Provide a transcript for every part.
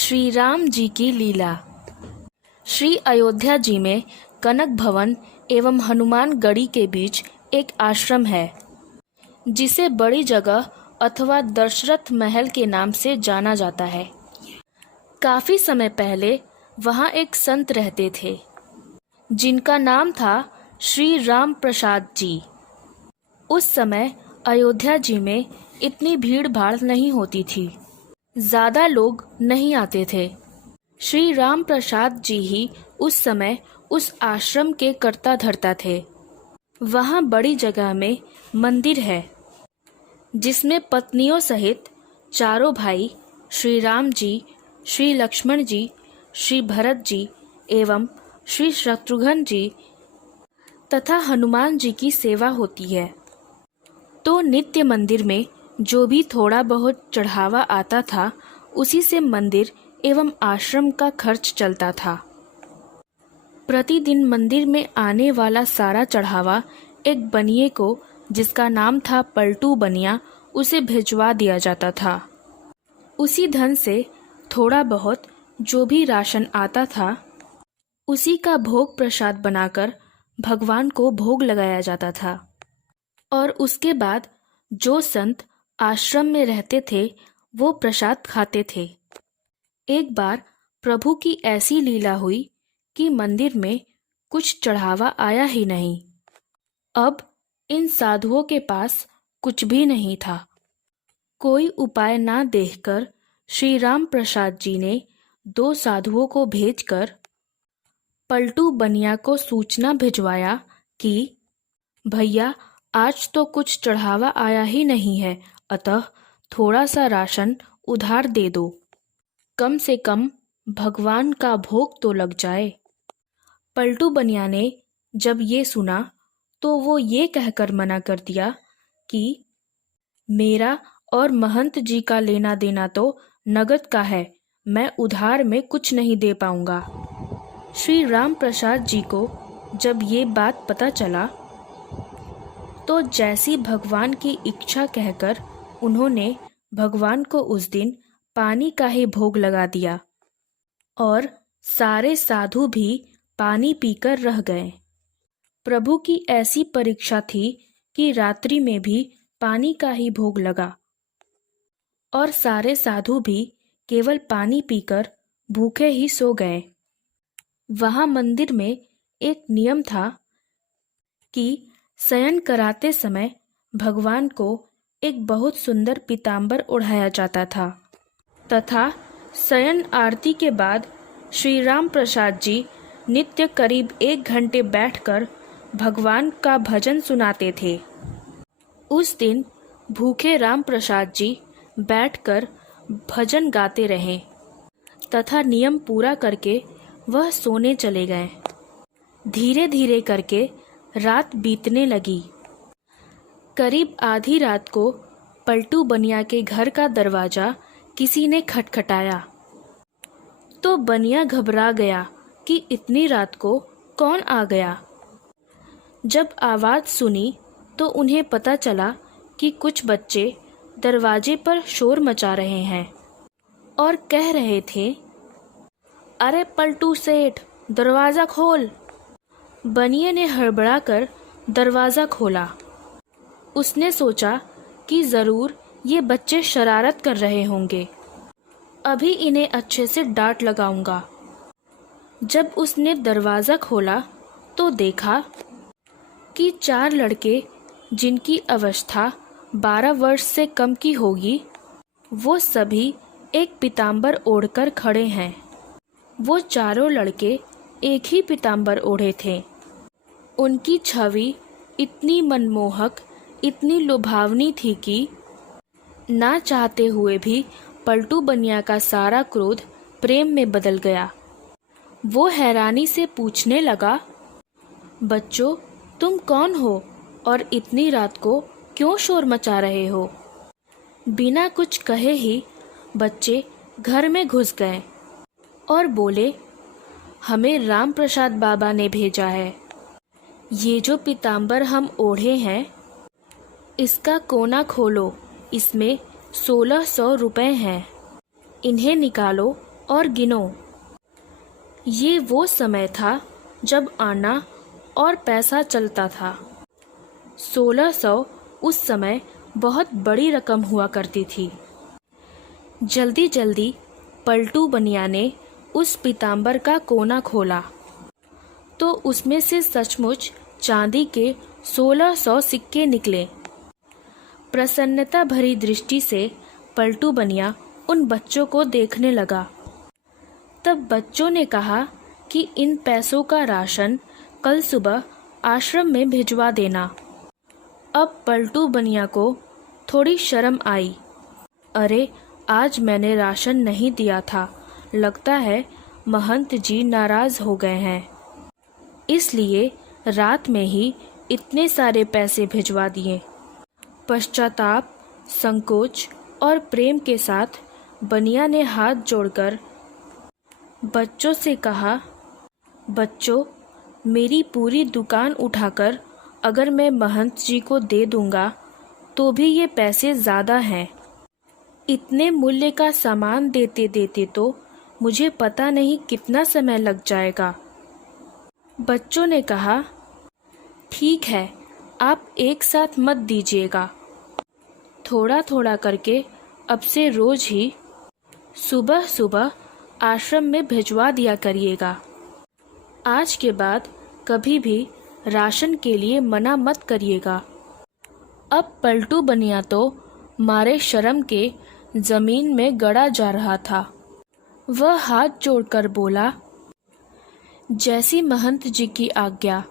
श्री राम जी की लीला। श्री अयोध्या जी में कनक भवन एवं हनुमान गढ़ी के बीच एक आश्रम है, जिसे बड़ी जगह अथवा दशरथ महल के नाम से जाना जाता है। काफी समय पहले वहाँ एक संत रहते थे, जिनका नाम था श्री राम प्रसाद जी। उस समय अयोध्या जी में इतनी भीड़ भाड़ नहीं होती थी, ज्यादा लोग नहीं आते थे। श्री राम प्रसाद जी ही उस समय उस आश्रम के कर्ता धर्ता थे। वहाँ बड़ी जगह में मंदिर है, जिसमें पत्नियों सहित चारों भाई श्री राम जी, श्री लक्ष्मण जी, श्री भरत जी एवं श्री शत्रुघ्न जी तथा हनुमान जी की सेवा होती है। तो नित्य मंदिर में जो भी थोड़ा बहुत चढ़ावा आता था, उसी से मंदिर एवं आश्रम का खर्च चलता था। प्रतिदिन मंदिर में आने वाला सारा चढ़ावा एक बनिए को, जिसका नाम था पलटू बनिया, उसे भिजवा दिया जाता था। उसी धन से थोड़ा बहुत जो भी राशन आता था, उसी का भोग प्रसाद बनाकर भगवान को भोग लगाया जाता था। और उसके बाद जो संत आश्रम में रहते थे, वो प्रसाद खाते थे। एक बार प्रभु की ऐसी लीला हुई कि मंदिर में कुछ चढ़ावा आया ही नहीं। अब इन साधुओं के पास कुछ भी नहीं था। कोई उपाय ना देखकर श्री राम प्रसाद जी ने 2 साधुओं को भेजकर पलटू बनिया को सूचना भिजवाया कि भैया, आज तो कुछ चढ़ावा आया ही नहीं है, अतः थोड़ा सा राशन उधार दे दो, कम से कम भगवान का भोग तो लग जाए। पलटू बनिया ने जब ये सुना तो वो ये कहकर मना कर दिया कि मेरा और महंत जी का लेना देना तो नगद का है, मैं उधार में कुछ नहीं दे पाऊंगा। श्री राम प्रसाद जी को जब ये बात पता चला, तो जैसी भगवान की इच्छा कहकर उन्होंने भगवान को उस दिन पानी का ही भोग लगा दिया और सारे साधु भी पानी पीकर रह गए। प्रभु की ऐसी परीक्षा थी कि रात्रि में भी पानी का ही भोग लगा और सारे साधु भी केवल पानी पीकर भूखे ही सो गए। वहाँ मंदिर में एक नियम था कि शयन कराते समय भगवान को एक बहुत सुंदर पीताम्बर ओढ़ाया जाता था तथा शयन आरती के बाद श्री राम प्रसाद जी नित्य करीब 1 घंटे बैठकर भगवान का भजन सुनाते थे। उस दिन भूखे राम प्रसाद जी बैठकर भजन गाते रहे तथा नियम पूरा करके वह सोने चले गए। धीरे धीरे करके रात बीतने लगी। करीब आधी रात को पलटू बनिया के घर का दरवाजा किसी ने खटखटाया, तो बनिया घबरा गया कि इतनी रात को कौन आ गया। जब आवाज सुनी तो उन्हें पता चला कि कुछ बच्चे दरवाजे पर शोर मचा रहे हैं और कह रहे थे, अरे पलटू सेठ, दरवाजा खोल। बनिए ने हड़बड़ाकर दरवाजा खोला। उसने सोचा कि जरूर ये बच्चे शरारत कर रहे होंगे, अभी इन्हें अच्छे से डांट लगाऊंगा। जब उसने दरवाजा खोला तो देखा कि 4 लड़के, जिनकी अवस्था 12 वर्ष से कम की होगी, वो सभी एक पीताम्बर ओढ़कर खड़े हैं। वो चारों लड़के एक ही पीताम्बर ओढ़े थे। उनकी छवि इतनी मनमोहक, इतनी लुभावनी थी कि ना चाहते हुए भी पलटू बनिया का सारा क्रोध प्रेम में बदल गया। वो हैरानी से पूछने लगा, बच्चों, तुम कौन हो और इतनी रात को क्यों शोर मचा रहे हो? बिना कुछ कहे ही बच्चे घर में घुस गए और बोले, हमें राम प्रसाद बाबा ने भेजा है। ये जो पीताम्बर हम ओढ़े हैं, इसका कोना खोलो, इसमें 1600 रुपए हैं। इन्हें निकालो और गिनो। ये वो समय था जब आना और पैसा चलता था। 1600 उस समय बहुत बड़ी रकम हुआ करती थी। जल्दी जल्दी पलटू बनिया ने उस पीताम्बर का कोना खोला तो उसमें से सचमुच चांदी के 1600 सिक्के निकले। प्रसन्नता भरी दृष्टि से पलटू बनिया उन बच्चों को देखने लगा। तब बच्चों ने कहा कि इन पैसों का राशन कल सुबह आश्रम में भिजवा देना। अब पलटू बनिया को थोड़ी शर्म आई। अरे, आज मैंने राशन नहीं दिया था, लगता है महंत जी नाराज हो गए हैं, इसलिए रात में ही इतने सारे पैसे भिजवा दिए। पश्चाताप, संकोच और प्रेम के साथ बनिया ने हाथ जोड़कर बच्चों से कहा, बच्चों, मेरी पूरी दुकान उठाकर अगर मैं महंत जी को दे दूंगा तो भी ये पैसे ज़्यादा हैं। इतने मूल्य का सामान देते देते तो मुझे पता नहीं कितना समय लग जाएगा। बच्चों ने कहा, ठीक है, आप एक साथ मत दीजिएगा, थोड़ा थोड़ा करके अब से रोज ही सुबह सुबह आश्रम में भिजवा दिया करिएगा। आज के बाद कभी भी राशन के लिए मना मत करिएगा। अब पलटू बनिया तो मारे शर्म के जमीन में गड़ा जा रहा था। वह हाथ जोड़कर बोला, जैसी महंत जी की आज्ञा।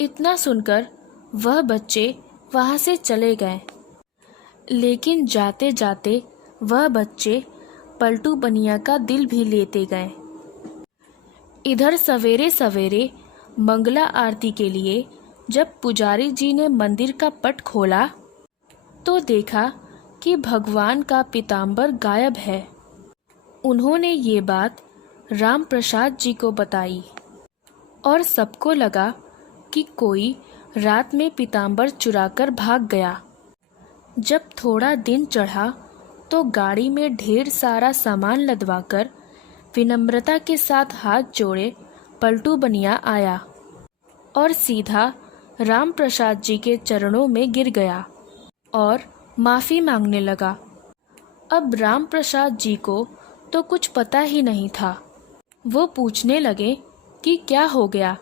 इतना सुनकर वह बच्चे वहां से चले गए। लेकिन जाते जाते वह बच्चे पलटू बनिया का दिल भी लेते गए। इधर सवेरे सवेरे मंगला आरती के लिए जब पुजारी जी ने मंदिर का पट खोला तो देखा कि भगवान का पीताम्बर गायब है। उन्होंने ये बात राम प्रसाद जी को बताई और सबको लगा कि कोई रात में पीताम्बर चुराकर भाग गया। जब थोड़ा दिन चढ़ा तो गाड़ी में ढेर सारा सामान लदवाकर विनम्रता के साथ हाथ जोड़े पलटू बनिया आया और सीधा राम प्रसाद जी के चरणों में गिर गया और माफ़ी मांगने लगा। अब राम प्रसाद जी को तो कुछ पता ही नहीं था। वो पूछने लगे कि क्या हो गया,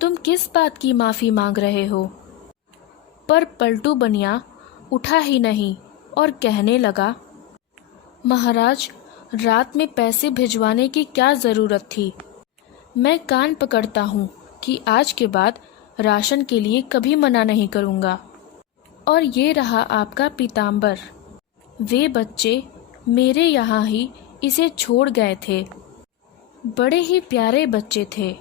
तुम किस बात की माफ़ी मांग रहे हो? पर पलटू बनिया उठा ही नहीं और कहने लगा, महाराज, रात में पैसे भिजवाने की क्या ज़रूरत थी? मैं कान पकड़ता हूँ कि आज के बाद राशन के लिए कभी मना नहीं करूँगा। और ये रहा आपका पीताम्बर। वे बच्चे मेरे यहाँ ही इसे छोड़ गए थे। बड़े ही प्यारे बच्चे थे।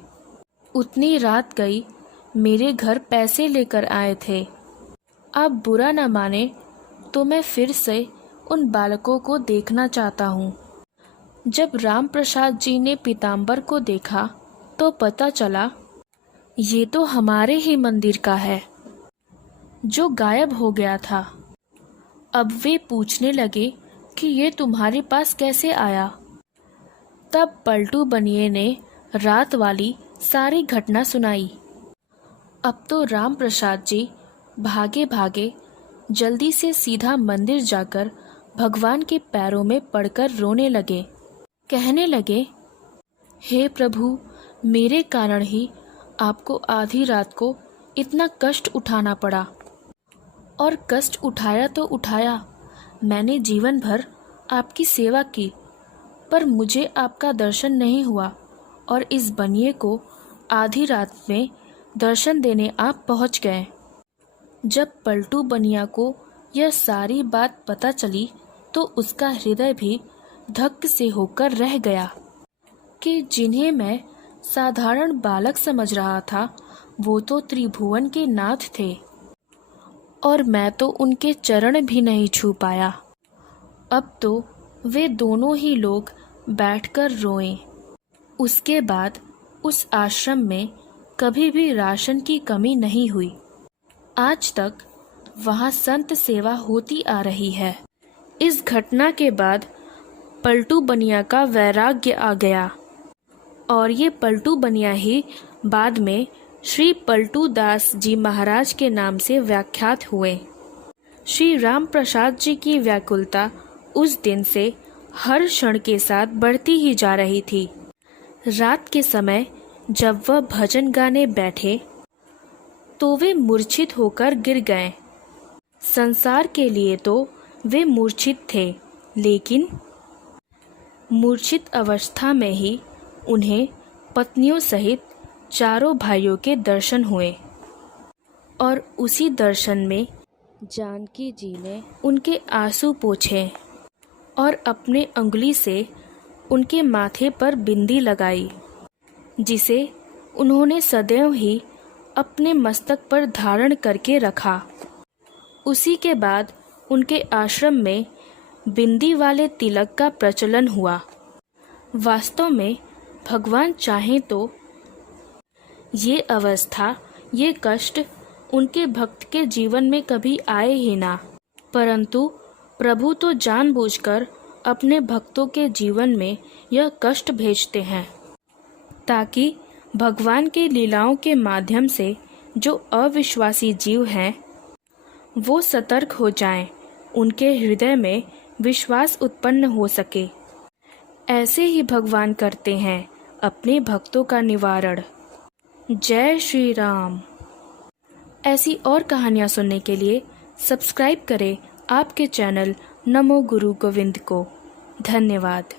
उतनी रात गई मेरे घर पैसे लेकर आए थे। आप बुरा न माने तो मैं फिर से उन बालकों को देखना चाहता हूँ। जब राम प्रसाद जी ने पीताम्बर को देखा तो पता चला ये तो हमारे ही मंदिर का है जो गायब हो गया था। अब वे पूछने लगे कि ये तुम्हारे पास कैसे आया? तब पलटू बनिए ने रात वाली सारी घटना सुनाई। अब तो राम प्रसाद जी भागे भागे जल्दी से सीधा मंदिर जाकर भगवान के पैरों में पड़कर रोने लगे। कहने लगे, हे प्रभु, मेरे कारण ही आपको आधी रात को इतना कष्ट उठाना पड़ा। और कष्ट उठाया तो उठाया, मैंने जीवन भर आपकी सेवा की, पर मुझे आपका दर्शन नहीं हुआ और इस बनिए को आधी रात में दर्शन देने आप पहुंच गए। जब पलटू बनिया को यह सारी बात पता चली तो उसका हृदय भी धक्क से होकर रह गया कि जिन्हें मैं साधारण बालक समझ रहा था वो तो त्रिभुवन के नाथ थे और मैं तो उनके चरण भी नहीं छू पाया। अब तो वे दोनों ही लोग बैठकर रोएं। उसके बाद उस आश्रम में कभी भी राशन की कमी नहीं हुई। आज तक वहाँ संत सेवा होती आ रही है। इस घटना के बाद पलटू बनिया का वैराग्य आ गया और ये पलटू बनिया ही बाद में श्री पलटू दास जी महाराज के नाम से व्याख्यात हुए। श्री राम प्रसाद जी की व्याकुलता उस दिन से हर क्षण के साथ बढ़ती ही जा रही थी। रात के समय जब वह भजन गाने बैठे तो वे मूर्छित होकर गिर गए। संसार के लिए तो वे मूर्छित थे, लेकिन मूर्छित अवस्था में ही उन्हें पत्नियों सहित चारों भाइयों के दर्शन हुए और उसी दर्शन में जानकी जी ने उनके आंसू पोंछे और अपने अंगुली से उनके माथे पर बिंदी लगाई, जिसे उन्होंने सदैव ही अपने मस्तक पर धारण करके रखा। उसी के बाद उनके आश्रम में बिंदी वाले तिलक का प्रचलन हुआ। वास्तव में भगवान चाहें तो ये अवस्था, ये कष्ट उनके भक्त के जीवन में कभी आए ही ना, परंतु प्रभु तो जानबूझकर अपने भक्तों के जीवन में यह कष्ट भेजते हैं ताकि भगवान की लीलाओं के माध्यम से जो अविश्वासी जीव हैं वो सतर्क हो जाएं, उनके हृदय में विश्वास उत्पन्न हो सके। ऐसे ही भगवान करते हैं अपने भक्तों का निवारण। जय श्री राम। ऐसी और कहानियाँ सुनने के लिए सब्सक्राइब करें आपके चैनल नमो गुरु गोविंद को। धन्यवाद।